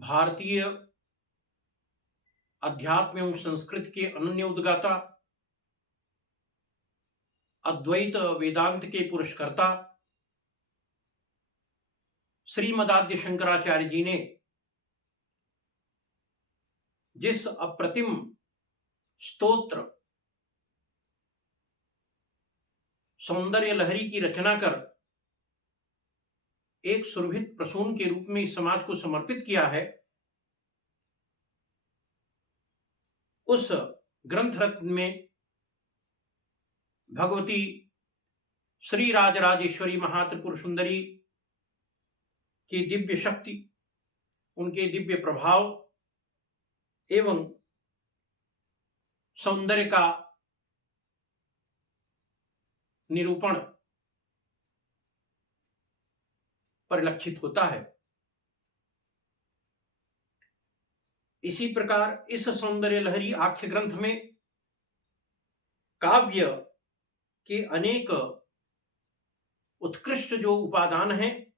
भारतीय अध्यात्म एवं संस्कृति के अनन्य उद्गाता, अद्वैत वेदांत के पुरस्कर्ता श्रीमदाद्य शंकराचार्य जी ने जिस अप्रतिम स्तोत्र सौंदर्य लहरी की रचना कर एक सुरभित प्रसून के रूप में इस समाज को समर्पित किया है, उस ग्रंथ रत्न में भगवती श्री राजराजेश्वरी महात्रिपुर सुंदरी की दिव्य शक्ति, उनके दिव्य प्रभाव एवं सौंदर्य का निरूपण परिलक्षित होता है। इसी प्रकार इस सौंदर्य लहरी आख्य ग्रंथ में काव्य के अनेक उत्कृष्ट जो उपादान हैं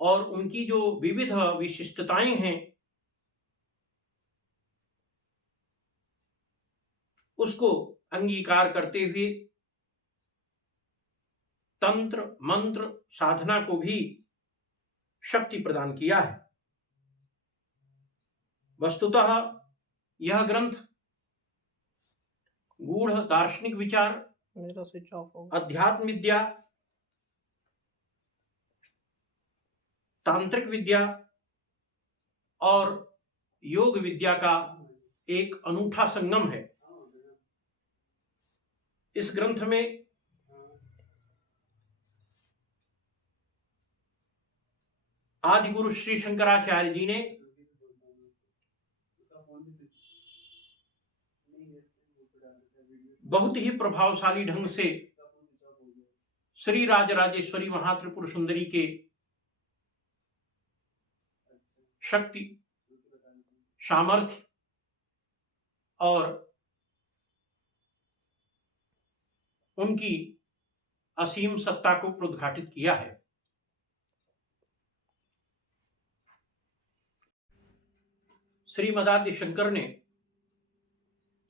और उनकी जो विविध विशिष्टताएं हैं, उसको अंगीकार करते हुए तंत्र मंत्र साधना को भी शक्ति प्रदान किया है। वस्तुतः यह ग्रंथ गूढ़ दार्शनिक विचार, अध्यात्म विद्या, तांत्रिक विद्या और योग विद्या का एक अनूठा संगम है। इस ग्रंथ में आदि गुरु श्री शंकराचार्य जी ने बहुत ही प्रभावशाली ढंग से श्री राजराजेश्वरी महात्रिपुर सुंदरी के शक्ति, सामर्थ्य और उनकी असीम सत्ता को प्रोद्घाटित किया है। श्रीमदाद्य शंकर ने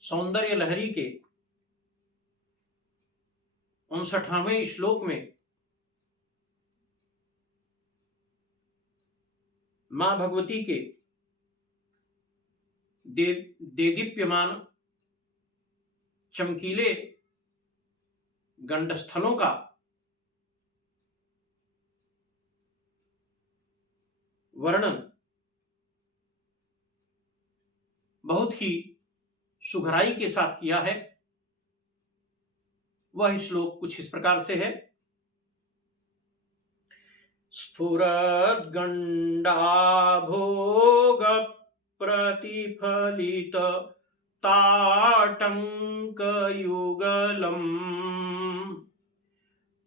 सौंदर्य लहरी के 59वें श्लोक में मां भगवती के देदीप्यमान चमकीले गंडस्थलों का वर्णन बहुत ही सुघराई के साथ किया है। वह श्लोक कुछ इस प्रकार से है। स्फुरद् गंडाभोग प्रतिफलित ताटंक युगलम्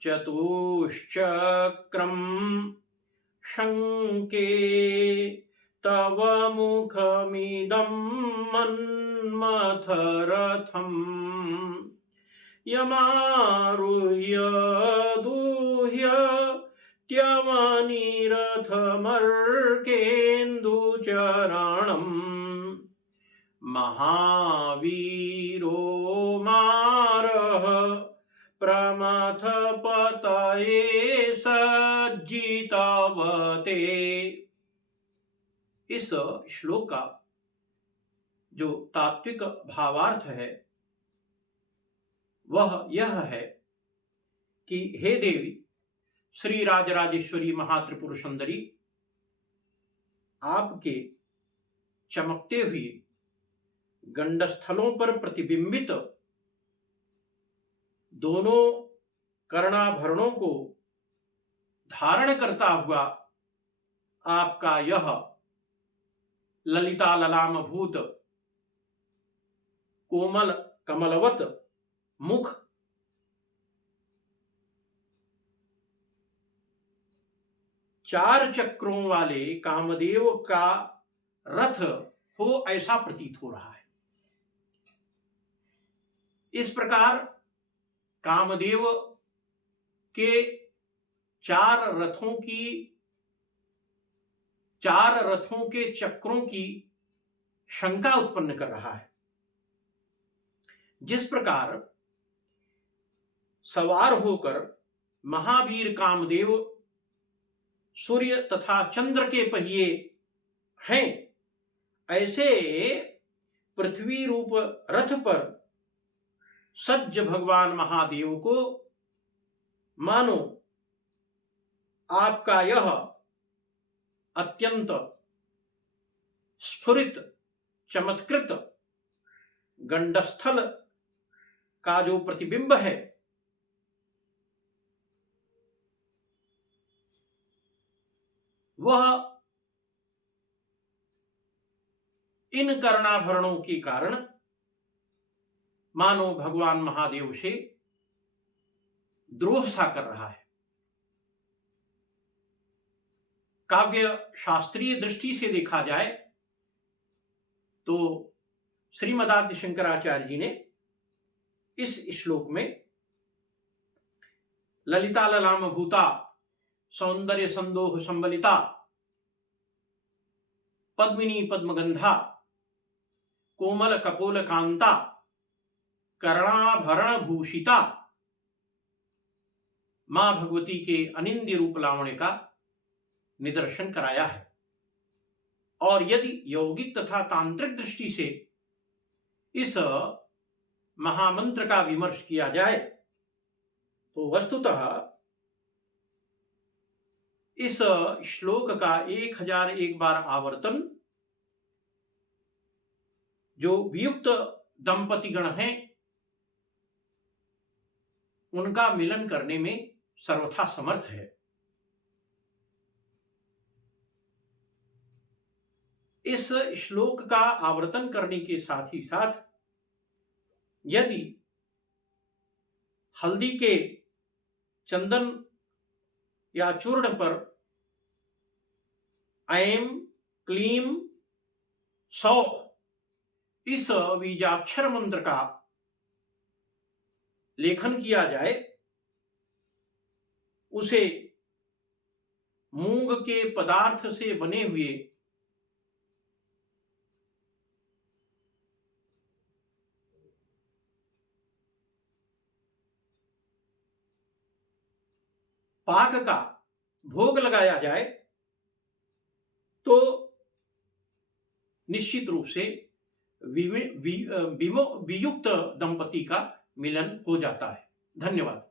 चतुश्चक्रं शंके तव मुखमिदं मन्मथरथम् यमारुह्य दुह्य त्यमनिरथमर्केन्दुचरणम् महावीरो मारः प्रमथ पतये सज्जितवते। इस श्लोक का जो तात्विक भावार्थ है वह यह है कि हे देवी श्री राजराजेश्वरी महात्रिपुर सुंदरी, आपके चमकते हुए गंडस्थलों पर प्रतिबिंबित दोनों कर्णाभरणों को धारण करता हुआ आपका यह ललिता ललाम भूत कोमल कमलवत मुख चार चक्रों वाले कामदेव का रथ हो ऐसा प्रतीत हो रहा है। इस प्रकार कामदेव के चार रथों की 4 रथों के चक्रों की शंका उत्पन्न कर रहा है। जिस प्रकार सवार होकर महावीर कामदेव सूर्य तथा चंद्र के पहिए हैं, ऐसे पृथ्वी रूप रथ पर सज्ज भगवान महादेव को मानो आपका यह अत्यंत स्फुरित चमत्कृत गंडस्थल का जो प्रतिबिंब है वह इन कर्णाभरणों के कारण मानो भगवान महादेव से द्रोह सा कर रहा है। काव्य शास्त्रीय दृष्टि से देखा जाए तो श्रीमदादि शंकराचार्य जी ने इस श्लोक में ललिता ललाम भूता सौंदर्य संदोह संबलिता पद्मिनी पद्मगंधा कोमल कपोल कांता कर्णाभरण भूषिता मां भगवती के अनिंद्य रूप लावण्य का निदर्शन कराया है। और यदि यौगिक तथा तांत्रिक दृष्टि से इस महामंत्र का विमर्श किया जाए तो वस्तुतः इस श्लोक का 1001 बार आवर्तन जो वियुक्त दंपतिगण हैं उनका मिलन करने में सर्वथा समर्थ है। इस श्लोक का आवर्तन करने के साथ ही साथ यदि हल्दी के चंदन या चूर्ण पर ऐं क्लीं सौः इस बीजाक्षर मंत्र का लेखन किया जाए, उसे मूंग के पदार्थ से बने हुए पाक का भोग लगाया जाए तो निश्चित रूप से वियुक्त दंपति का मिलन हो जाता है। धन्यवाद।